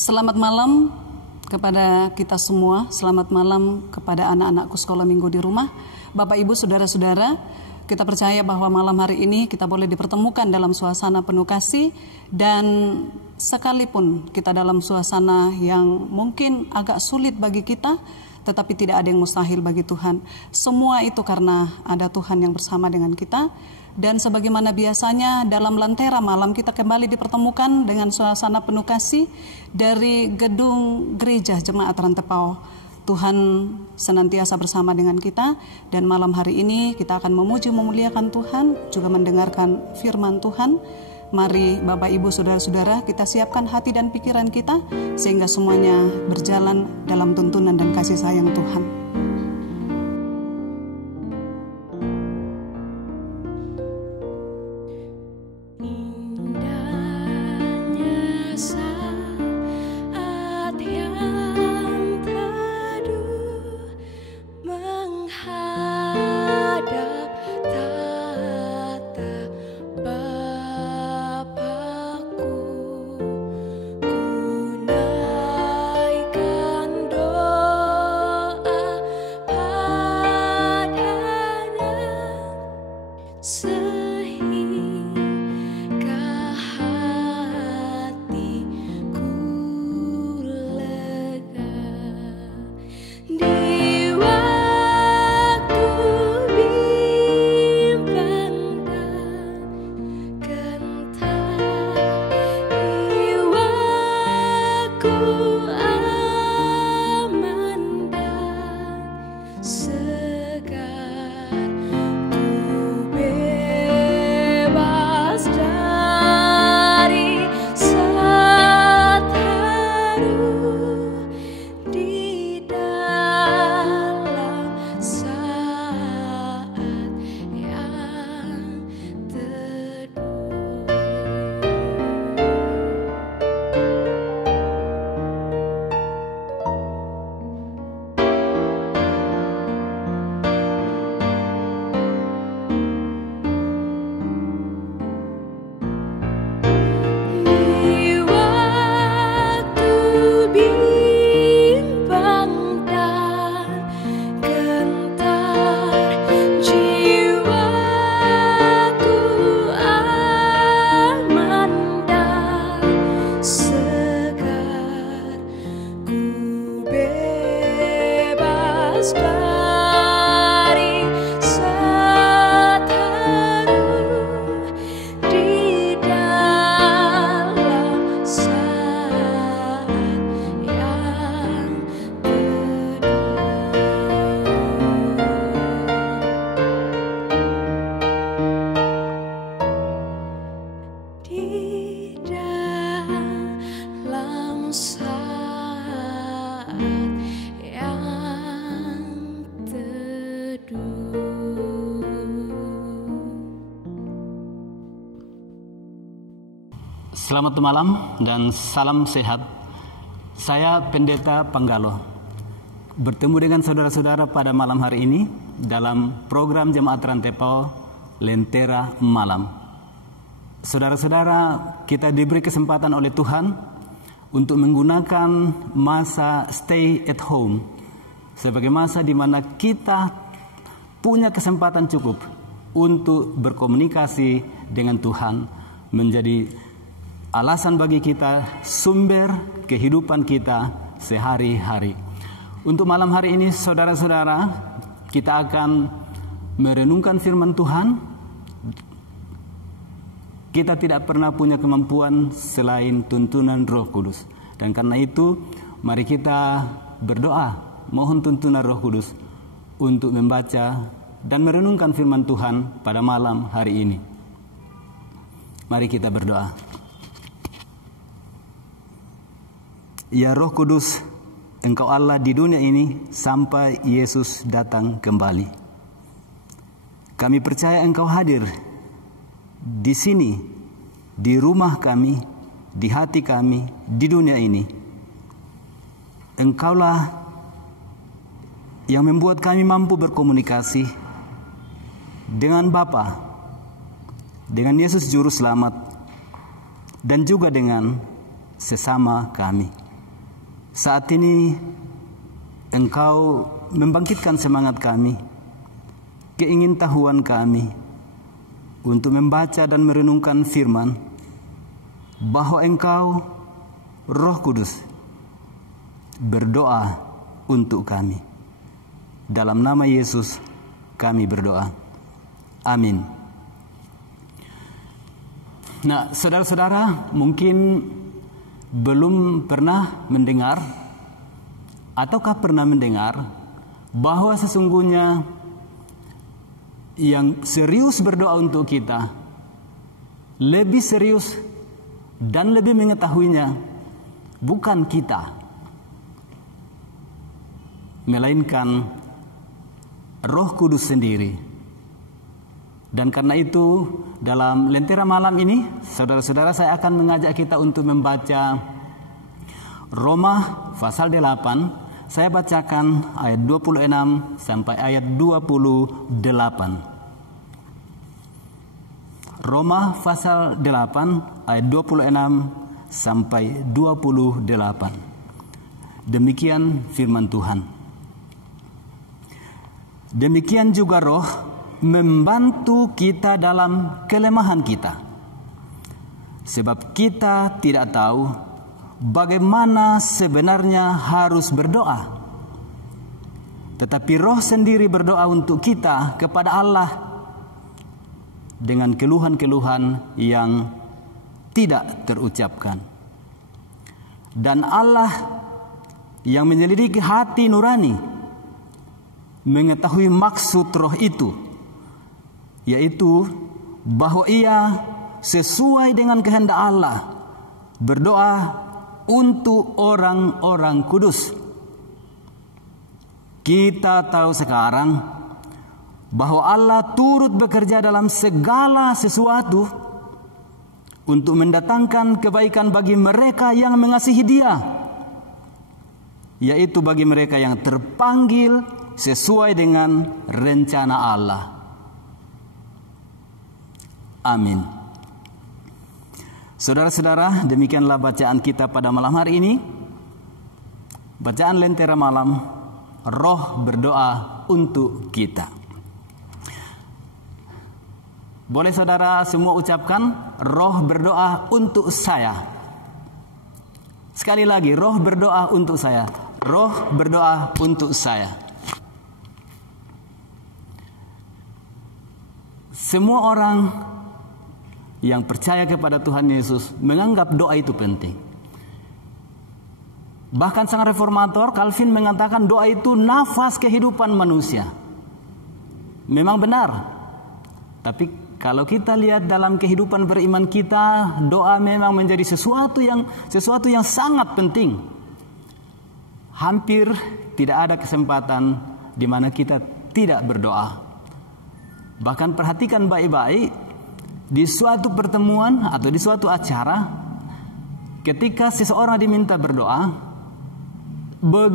Selamat malam kepada kita semua, selamat malam kepada anak-anakku sekolah minggu di rumah. Bapak, Ibu, Saudara-saudara, kita percaya bahwa malam hari ini kita boleh dipertemukan dalam suasana penuh kasih. Dan sekalipun kita dalam suasana yang mungkin agak sulit bagi kita, tetapi tidak ada yang mustahil bagi Tuhan. Semua itu karena ada Tuhan yang bersama dengan kita. Dan sebagaimana biasanya dalam lentera malam kita kembali dipertemukan dengan suasana penuh kasih dari gedung gereja Jemaat Rantepao. Tuhan senantiasa bersama dengan kita, dan malam hari ini kita akan memuji memuliakan Tuhan, juga mendengarkan firman Tuhan. Mari Bapak, Ibu, Saudara-saudara, kita siapkan hati dan pikiran kita sehingga semuanya berjalan dalam tuntunan dan kasih sayang Tuhan. Selamat malam dan salam sehat. Saya Pendeta Panggalo, bertemu dengan saudara-saudara pada malam hari ini dalam program Jemaat Rantepao Lentera Malam. Saudara-saudara, kita diberi kesempatan oleh Tuhan untuk menggunakan masa stay at home sebagai masa di mana kita punya kesempatan cukup untuk berkomunikasi dengan Tuhan, menjadi alasan bagi kita, sumber kehidupan kita sehari-hari. Untuk malam hari ini, saudara-saudara, kita akan merenungkan firman Tuhan. Kita tidak pernah punya kemampuan selain tuntunan Roh Kudus. Dan karena itu, mari kita berdoa, mohon tuntunan Roh Kudus untuk membaca dan merenungkan firman Tuhan pada malam hari ini. Mari kita berdoa. Ya Roh Kudus, Engkau Allah di dunia ini sampai Yesus datang kembali. Kami percaya Engkau hadir di sini, di rumah kami, di hati kami, di dunia ini. Engkaulah yang membuat kami mampu berkomunikasi dengan Bapa, dengan Yesus Juru Selamat, dan juga dengan sesama kami. saat ini Engkau membangkitkan semangat kami, keingintahuan kami untuk membaca dan merenungkan firman, bahwa Engkau, Roh Kudus, berdoa untuk kami. Dalam nama Yesus kami berdoa. Amin. Nah, saudara-saudara mungkin belum pernah mendengar ataukah pernah mendengar bahwa sesungguhnya yang serius berdoa untuk kita, lebih serius dan lebih mengetahuinya bukan kita, melainkan Roh Kudus sendiri. Dan karena itu dalam Lentera Malam ini, saudara-saudara, saya akan mengajak kita untuk membaca Roma pasal 8. Saya bacakan ayat 26 sampai ayat 28. Roma pasal 8 ayat 26 sampai 28. Demikian firman Tuhan. Demikian juga Roh membantu kita dalam kelemahan kita. Sebab kita tidak tahu bagaimana sebenarnya harus berdoa. Tetapi Roh sendiri berdoa untuk kita kepada Allah dengan keluhan-keluhan yang tidak terucapkan. Dan Allah yang menyelidiki hati nurani mengetahui maksud Roh itu, yaitu bahwa Ia sesuai dengan kehendak Allah berdoa untuk orang-orang kudus. Kita tahu sekarang bahwa Allah turut bekerja dalam segala sesuatu untuk mendatangkan kebaikan bagi mereka yang mengasihi Dia, yaitu bagi mereka yang terpanggil sesuai dengan rencana Allah. Amin. Saudara-saudara, demikianlah bacaan kita pada malam hari ini. Bacaan Lentera Malam, Roh berdoa untuk kita. Boleh saudara semua ucapkan, Roh berdoa untuk saya. Sekali lagi, Roh berdoa untuk saya. Roh berdoa untuk saya. Semua orang yang percaya kepada Tuhan Yesus menganggap doa itu penting. Bahkan sang reformator Calvin mengatakan doa itu nafas kehidupan manusia. Memang benar. Tapi kalau kita lihat dalam kehidupan beriman kita, doa memang menjadi sesuatu yang sangat penting. Hampir tidak ada kesempatan di mana kita tidak berdoa. Bahkan perhatikan baik-baik, di suatu pertemuan atau di suatu acara, ketika seseorang diminta berdoa,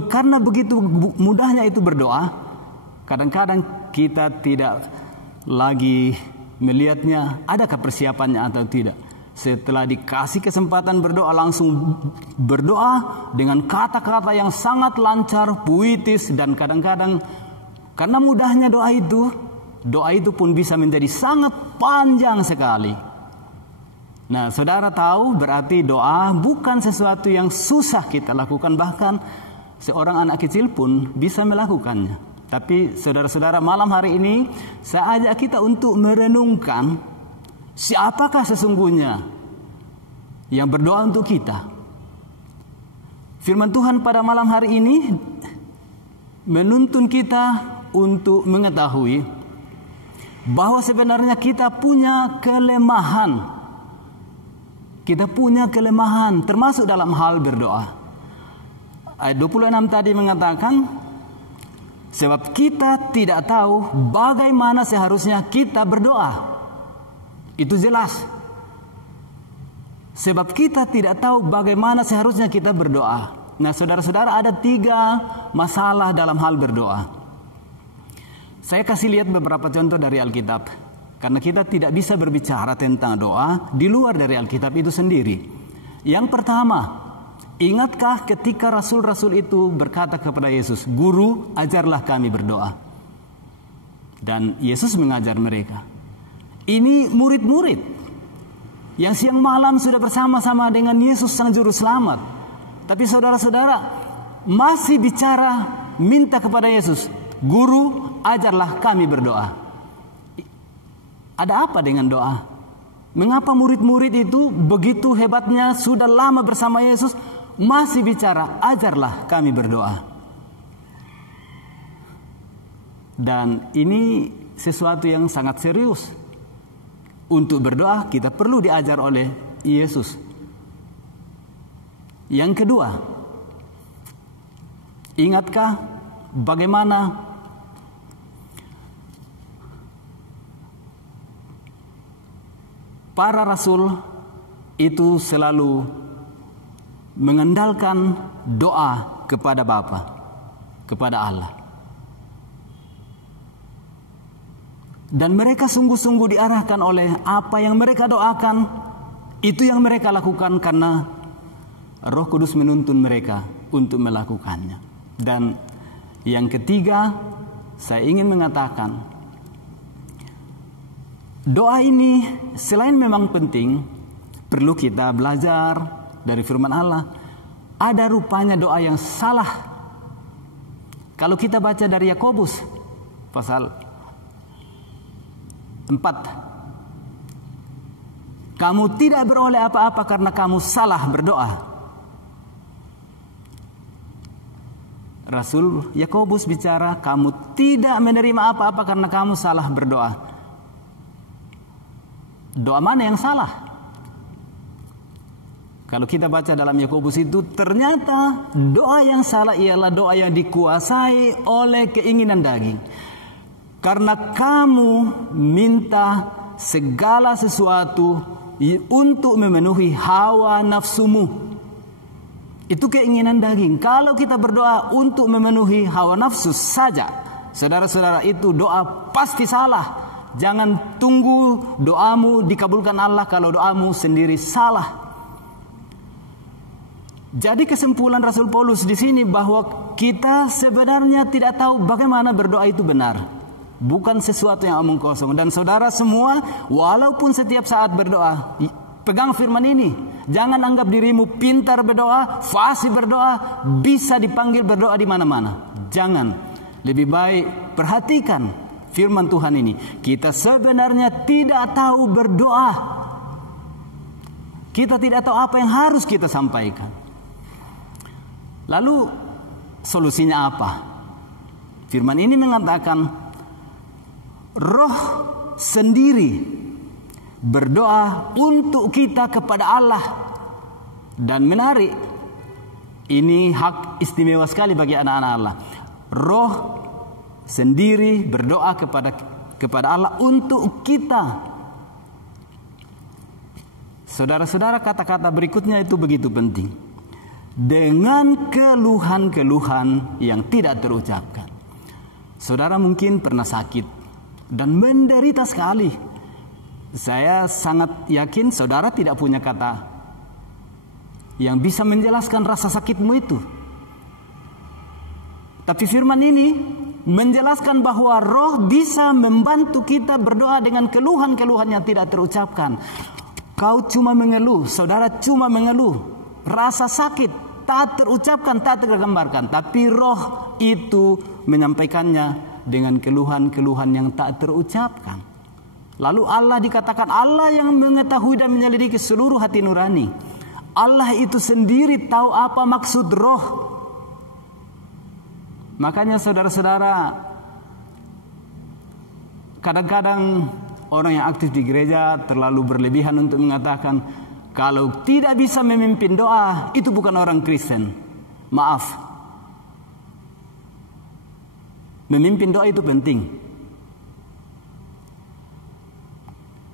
karena begitu mudahnya itu berdoa, kadang-kadang kita tidak lagi melihatnya adakah persiapannya atau tidak. Setelah dikasih kesempatan berdoa, langsung berdoa dengan kata-kata yang sangat lancar, puitis, dan kadang-kadang karena mudahnya doa itu pun bisa menjadi sangat panjang sekali. Nah, saudara tahu berarti doa bukan sesuatu yang susah kita lakukan, bahkan seorang anak kecil pun bisa melakukannya. Tapi saudara-saudara, malam hari ini saya ajak kita untuk merenungkan siapakah sesungguhnya yang berdoa untuk kita. Firman Tuhan pada malam hari ini menuntun kita untuk mengetahui bahwa sebenarnya kita punya kelemahan. Kita punya kelemahan termasuk dalam hal berdoa. Ayat 26 tadi mengatakan, sebab kita tidak tahu bagaimana seharusnya kita berdoa. Itu jelas. Sebab kita tidak tahu bagaimana seharusnya kita berdoa. Nah, saudara-saudara, ada 3 masalah dalam hal berdoa. Saya kasih lihat beberapa contoh dari Alkitab. Karena kita tidak bisa berbicara tentang doa di luar dari Alkitab itu sendiri. Yang pertama, Ingatkah ketika rasul-rasul itu berkata kepada Yesus, "Guru, ajarlah kami berdoa." Dan Yesus mengajar mereka. Ini murid-murid yang siang malam sudah bersama-sama dengan Yesus Sang Juru Selamat. Tapi saudara-saudara masih bicara minta kepada Yesus, "Guru, ajarlah kami berdoa." Ada apa dengan doa? Mengapa murid-murid itu begitu hebatnya sudah lama bersama Yesus masih bicara, "Ajarlah kami berdoa"? Dan ini sesuatu yang sangat serius. Untuk berdoa kita perlu diajar oleh Yesus. Yang kedua, ingatkah bagaimana para rasul itu selalu mengandalkan doa kepada Bapa, kepada Allah. Dan mereka sungguh-sungguh diarahkan oleh apa yang mereka doakan, itu yang mereka lakukan karena Roh Kudus menuntun mereka untuk melakukannya. Dan yang ketiga, saya ingin mengatakan, doa ini selain memang penting, perlu kita belajar dari firman Allah. Ada rupanya doa yang salah. Kalau kita baca dari Yakobus pasal 4, kamu tidak beroleh apa-apa karena kamu salah berdoa. Rasul Yakobus bicara, kamu tidak menerima apa-apa karena kamu salah berdoa. Doa mana yang salah? Kalau kita baca dalam Yakobus itu, ternyata doa yang salah ialah doa yang dikuasai oleh keinginan daging. Karena kamu minta segala sesuatu untuk memenuhi hawa nafsumu. Itu keinginan daging. Kalau kita berdoa untuk memenuhi hawa nafsu saja, saudara-saudara, itu doa pasti salah. Jangan tunggu doamu dikabulkan Allah kalau doamu sendiri salah. Jadi kesimpulan Rasul Paulus di sini bahwa kita sebenarnya tidak tahu bagaimana berdoa itu benar. Bukan sesuatu yang omong kosong. Dan saudara semua, walaupun setiap saat berdoa, pegang firman ini. Jangan anggap dirimu pintar berdoa, fasih berdoa, bisa dipanggil berdoa di mana-mana. Jangan. Lebih baik perhatikan firman Tuhan ini. Kita sebenarnya tidak tahu berdoa. Kita tidak tahu apa yang harus kita sampaikan. Lalu solusinya apa? Firman ini mengatakan Roh sendiri berdoa untuk kita kepada Allah. Dan menarik, ini hak istimewa sekali bagi anak-anak Allah. Roh sendiri berdoa kepada Allah untuk kita. Saudara-saudara, kata-kata berikutnya itu begitu penting. Dengan keluhan-keluhan yang tidak terucapkan. Saudara mungkin pernah sakit dan menderita sekali. Saya sangat yakin saudara tidak punya kata yang bisa menjelaskan rasa sakitmu itu. Tapi firman ini menjelaskan bahwa Roh bisa membantu kita berdoa dengan keluhan-keluhan yang tidak terucapkan. Kau cuma mengeluh, saudara cuma mengeluh. Rasa sakit tak terucapkan, tak tergambarkan. Tapi Roh itu menyampaikannya dengan keluhan-keluhan yang tak terucapkan. Lalu Allah dikatakan Allah yang mengetahui dan menyelidiki seluruh hati nurani. Allah itu sendiri tahu apa maksud Roh. Makanya saudara-saudara, kadang-kadang orang yang aktif di gereja terlalu berlebihan untuk mengatakan kalau tidak bisa memimpin doa itu bukan orang Kristen. Maaf. Memimpin doa itu penting.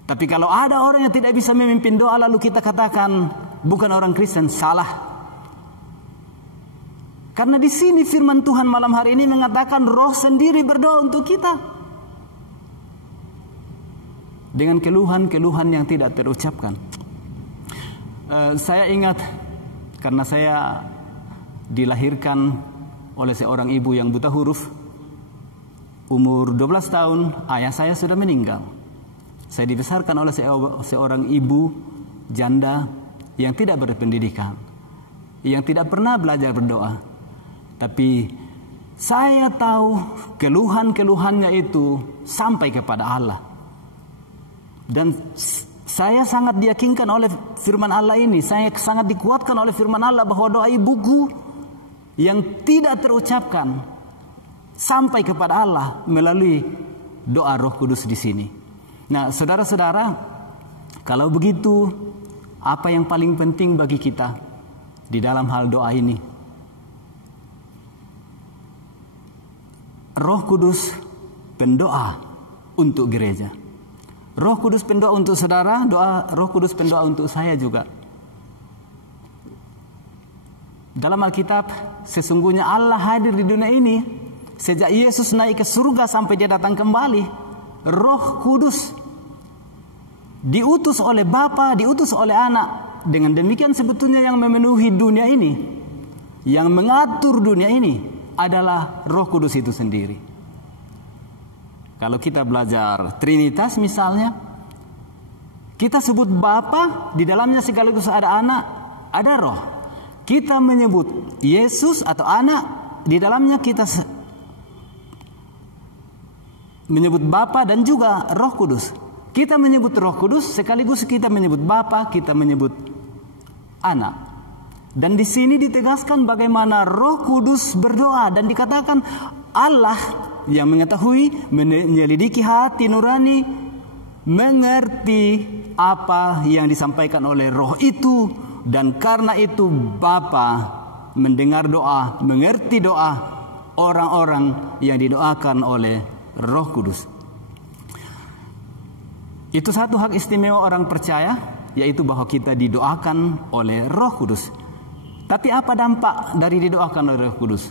Tapi kalau ada orang yang tidak bisa memimpin doa lalu kita katakan bukan orang Kristen, salah. Karena di sini firman Tuhan malam hari ini mengatakan Roh sendiri berdoa untuk kita. Dengan keluhan-keluhan yang tidak terucapkan. Saya ingat karena saya dilahirkan oleh seorang ibu yang buta huruf. Umur 12 tahun ayah saya sudah meninggal. Saya dibesarkan oleh seorang ibu janda yang tidak berpendidikan, yang tidak pernah belajar berdoa. Tapi saya tahu keluhan-keluhannya itu sampai kepada Allah. Dan saya sangat diyakinkan oleh firman Allah ini. Saya sangat dikuatkan oleh firman Allah bahwa doa ibuku yang tidak terucapkan sampai kepada Allah melalui doa Roh Kudus di sini. Nah, saudara-saudara, kalau begitu, apa yang paling penting bagi kita di dalam hal doa ini? Roh Kudus pendoa untuk gereja. Roh Kudus pendoa untuk saudara, Roh Kudus pendoa untuk saya juga. Dalam Alkitab, sesungguhnya Allah hadir di dunia ini sejak Yesus naik ke surga sampai dia datang kembali. Roh Kudus diutus oleh Bapa, diutus oleh Anak. Dengan demikian sebetulnya yang memenuhi dunia ini, yang mengatur dunia ini adalah Roh Kudus itu sendiri. Kalau kita belajar Trinitas misalnya, kita sebut Bapa, di dalamnya sekaligus ada Anak, ada Roh. Kita menyebut Yesus atau Anak, di dalamnya kita menyebut Bapa dan juga Roh Kudus. Kita menyebut Roh Kudus sekaligus kita menyebut Bapa, kita menyebut Anak. Dan di sini ditegaskan bagaimana Roh Kudus berdoa dan dikatakan Allah yang mengetahui, menyelidiki hati nurani, mengerti apa yang disampaikan oleh Roh itu, dan karena itu Bapa mendengar doa, mengerti doa orang-orang yang didoakan oleh Roh Kudus. Itu satu hak istimewa orang percaya, yaitu bahwa kita didoakan oleh Roh Kudus. Tapi apa dampak dari didoakan oleh Roh Kudus?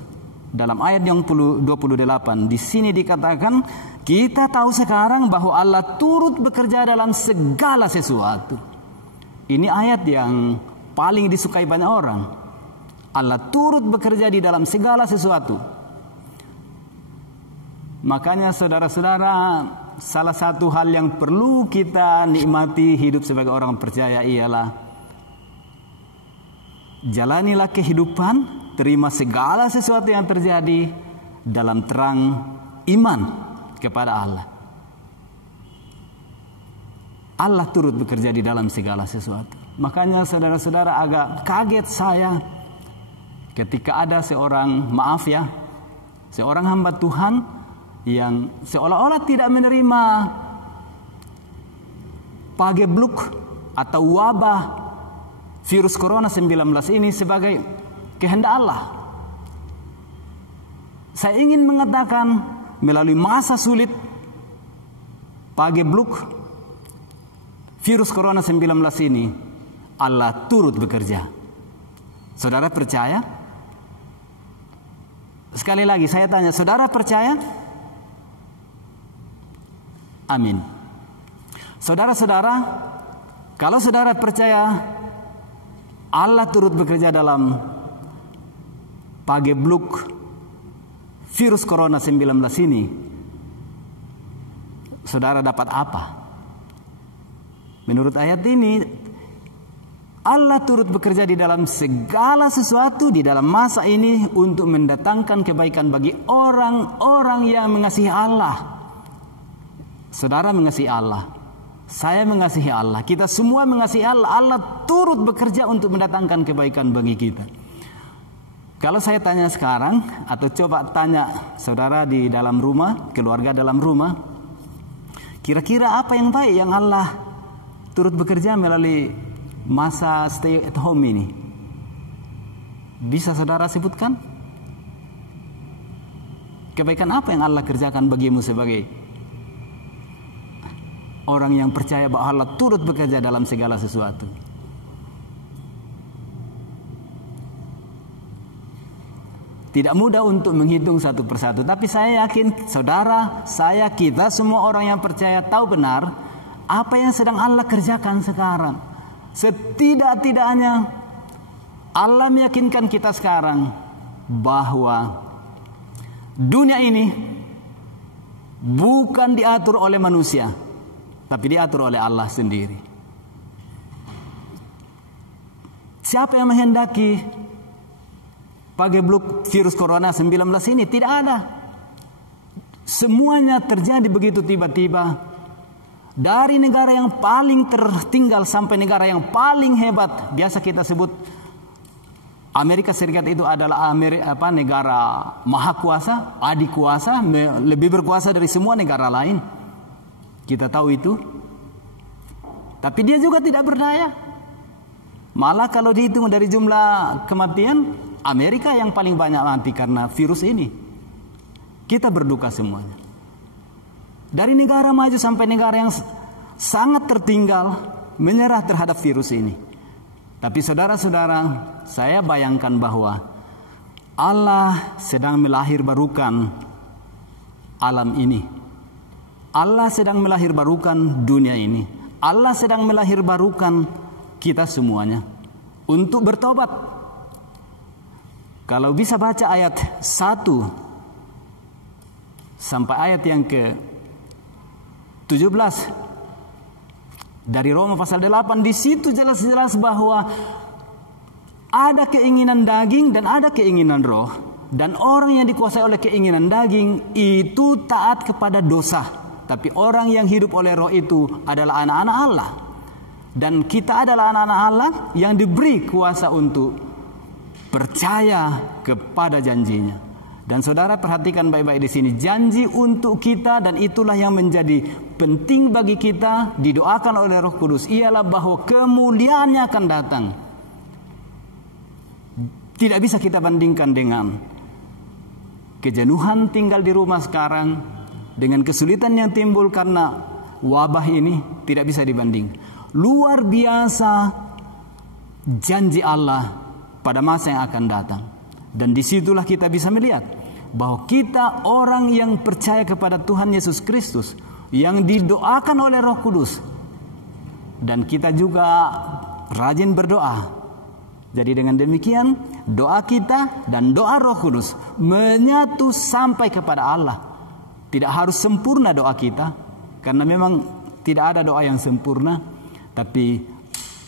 Dalam ayat yang 28 di sini dikatakan, kita tahu sekarang bahwa Allah turut bekerja dalam segala sesuatu. Ini ayat yang paling disukai banyak orang. Allah turut bekerja di dalam segala sesuatu. Makanya saudara-saudara, salah satu hal yang perlu kita nikmati hidup sebagai orang percaya ialah jalanilah kehidupan, terima segala sesuatu yang terjadi dalam terang iman kepada Allah. Allah turut bekerja di dalam segala sesuatu. Makanya saudara-saudara, agak kaget saya ketika ada seorang hamba Tuhan yang seolah-olah tidak menerima pagebluk atau wabah virus corona 19 ini sebagai kehendak Allah. Saya ingin mengatakan melalui masa sulit pagebluk virus corona 19 ini, Allah turut bekerja. Saudara percaya? Sekali lagi saya tanya, saudara percaya? Amin. Saudara-saudara, kalau saudara percaya Allah turut bekerja dalam pagebluk virus corona 19 ini, saudara dapat apa? Menurut ayat ini, Allah turut bekerja di dalam segala sesuatu di dalam masa ini untuk mendatangkan kebaikan bagi orang-orang yang mengasihi Allah. Saudara mengasihi Allah, saya mengasihi Allah, kita semua mengasihi Allah. Allah turut bekerja untuk mendatangkan kebaikan bagi kita. Kalau saya tanya sekarang, atau coba tanya saudara di dalam rumah, keluarga dalam rumah, kira-kira apa yang baik yang Allah turut bekerja melalui masa stay at home ini? Bisa saudara sebutkan? Kebaikan apa yang Allah kerjakan bagimu sebagai orang yang percaya bahwa Allah turut bekerja dalam segala sesuatu? Tidak mudah untuk menghitung satu persatu, tapi saya yakin saudara, saya, kita semua orang yang percaya tahu benar apa yang sedang Allah kerjakan sekarang. Setidak-tidaknya Allah meyakinkan kita sekarang bahwa dunia ini bukan diatur oleh manusia, tapi diatur oleh Allah sendiri. Siapa yang menghendaki pagebluk virus corona 19 ini? Tidak ada. Semuanya terjadi begitu tiba-tiba. Dari negara yang paling tertinggal sampai negara yang paling hebat. Biasa kita sebut Amerika Serikat itu adalah negara maha kuasa, adik kuasa, lebih berkuasa dari semua negara lain. Kita tahu itu. Tapi dia juga tidak berdaya. Malah kalau dihitung dari jumlah kematian, Amerika yang paling banyak mati karena virus ini. Kita berduka semuanya. Dari negara maju sampai negara yang sangat tertinggal menyerah terhadap virus ini. Tapi saudara-saudara, saya bayangkan bahwa Allah sedang melahirbarukan alam ini. Allah sedang melahirbarukan dunia ini. Allah sedang melahirbarukan kita semuanya untuk bertobat. Kalau bisa baca ayat 1 sampai ayat yang ke-17 dari Roma pasal 8, di situ jelas-jelas bahwa ada keinginan daging dan ada keinginan roh, dan orang yang dikuasai oleh keinginan daging itu taat kepada dosa, tapi orang yang hidup oleh roh itu adalah anak-anak Allah. Dan kita adalah anak-anak Allah yang diberi kuasa untuk percaya kepada janjinya. Dan saudara perhatikan baik-baik di sini, janji untuk kita, dan itulah yang menjadi penting bagi kita didoakan oleh Roh Kudus, ialah bahwa kemuliaannya akan datang. Tidak bisa kita bandingkan dengan kejenuhan tinggal di rumah sekarang, dengan kesulitan yang timbul karena wabah ini, tidak bisa dibanding. Luar biasa janji Allah pada masa yang akan datang. Dan disitulah kita bisa melihat bahwa kita orang yang percaya kepada Tuhan Yesus Kristus, yang didoakan oleh Roh Kudus, dan kita juga rajin berdoa. Jadi dengan demikian doa kita dan doa Roh Kudus menyatu sampai kepada Allah. Tidak harus sempurna doa kita, karena memang tidak ada doa yang sempurna, tapi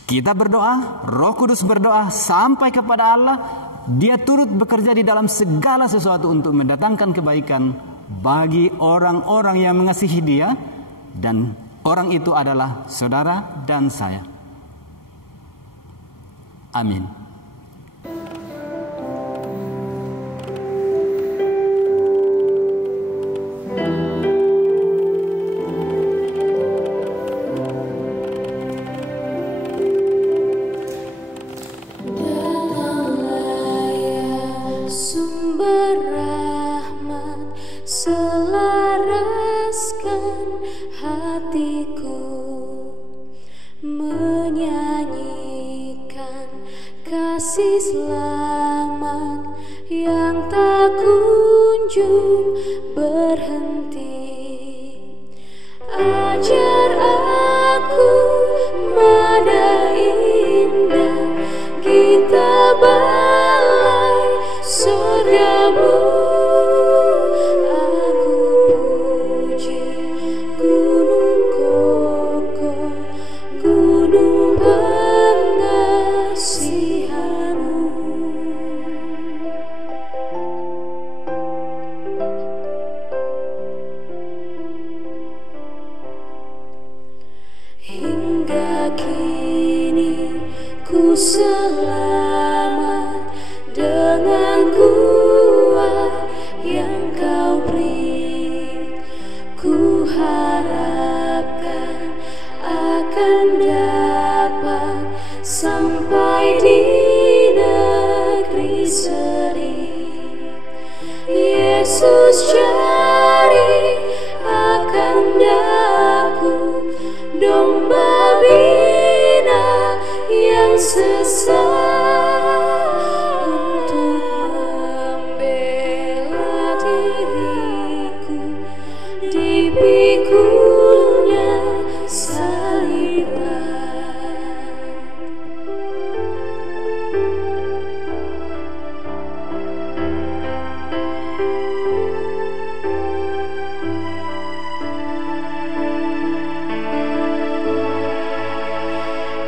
kita berdoa, Roh Kudus berdoa sampai kepada Allah. Dia turut bekerja di dalam segala sesuatu untuk mendatangkan kebaikan bagi orang-orang yang mengasihi Dia, dan orang itu adalah saudara dan saya. Amin.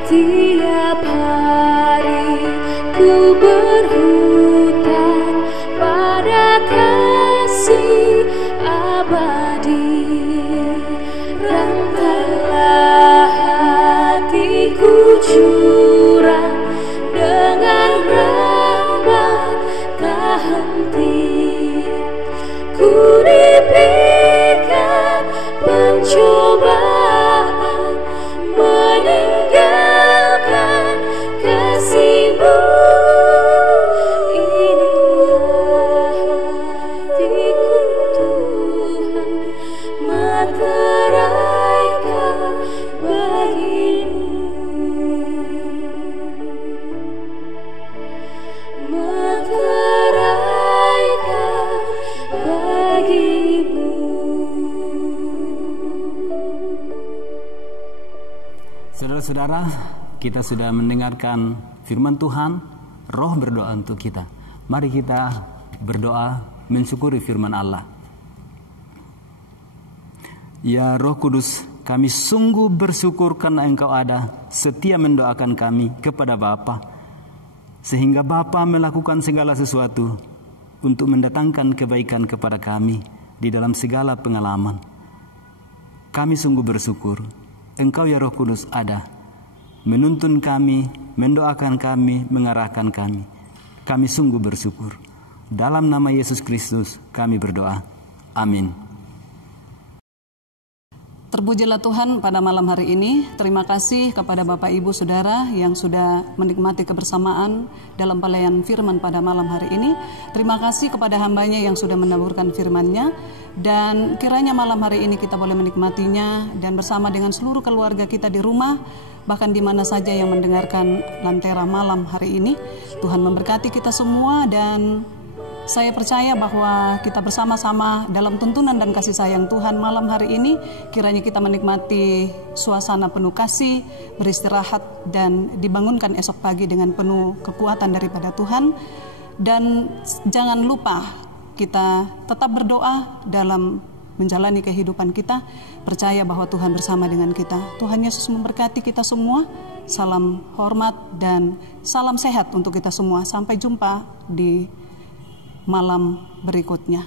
Tiap hari ku berhutang pada kasih abadi. Rantailah hatiku curang dengan rahmat tak henti. Ku diberikan pencobaan, meninggalkan kasih-Mu. Inilah hatiku Tuhan, meteraikan bagi-Mu, meteraikan bagi-Mu. Saudara-saudara, kita sudah mendengarkan firman Tuhan, Roh berdoa untuk kita. Mari kita berdoa mensyukuri firman Allah. Ya Roh Kudus, kami sungguh bersyukur karena Engkau ada, setia mendoakan kami kepada Bapa, sehingga Bapa melakukan segala sesuatu untuk mendatangkan kebaikan kepada kami di dalam segala pengalaman. Kami sungguh bersyukur Engkau ya Roh Kudus ada, menuntun kami, mendoakan kami, mengarahkan kami. Kami sungguh bersyukur. Dalam nama Yesus Kristus kami berdoa. Amin. Terpujilah Tuhan pada malam hari ini. Terima kasih kepada Bapak Ibu Saudara yang sudah menikmati kebersamaan dalam pelayan firman pada malam hari ini. Terima kasih kepada hambanya yang sudah menaburkan firman-Nya. Dan kiranya malam hari ini kita boleh menikmatinya dan bersama dengan seluruh keluarga kita di rumah, bahkan di mana saja yang mendengarkan Lentera malam hari ini. Tuhan memberkati kita semua, dan saya percaya bahwa kita bersama-sama dalam tuntunan dan kasih sayang Tuhan malam hari ini. Kiranya kita menikmati suasana penuh kasih, beristirahat, dan dibangunkan esok pagi dengan penuh kekuatan daripada Tuhan. Dan jangan lupa kita tetap berdoa dalam menjalani kehidupan kita. Percaya bahwa Tuhan bersama dengan kita. Tuhan Yesus memberkati kita semua. Salam hormat dan salam sehat untuk kita semua. Sampai jumpa di malam berikutnya.